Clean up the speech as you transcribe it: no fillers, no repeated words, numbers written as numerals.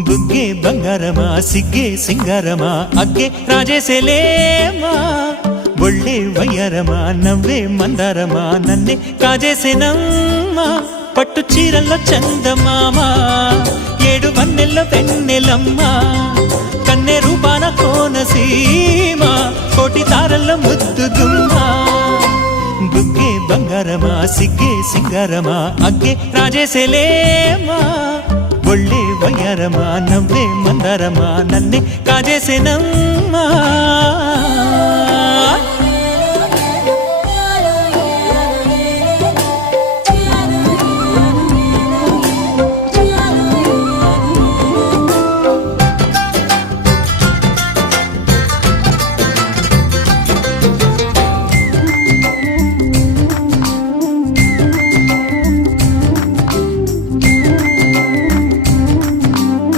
బుగ్గే బంగారమా సిగ్గే సింగారమా అగ్గే రాజేసేలేమా ఒళ్ళే వయ్యారమా నవ్వే మందారమా నన్నే కాజేసేనమ్మా పట్టు చీరల్లో చందమామా ఏడు వన్నెల్లో వెన్నెలమ్మా కన్నె రూపాన కోనసీమా కోటి తారల్లో ముద్దుగుమ్మా బుగ్గే బంగారమా సిగ్గే సింగారమా అగ్గే రాజేసేలేమా ఒళ్ళే వయ్యారమా నవ్వే మందారమా నన్నే కాజేసేనమ్మా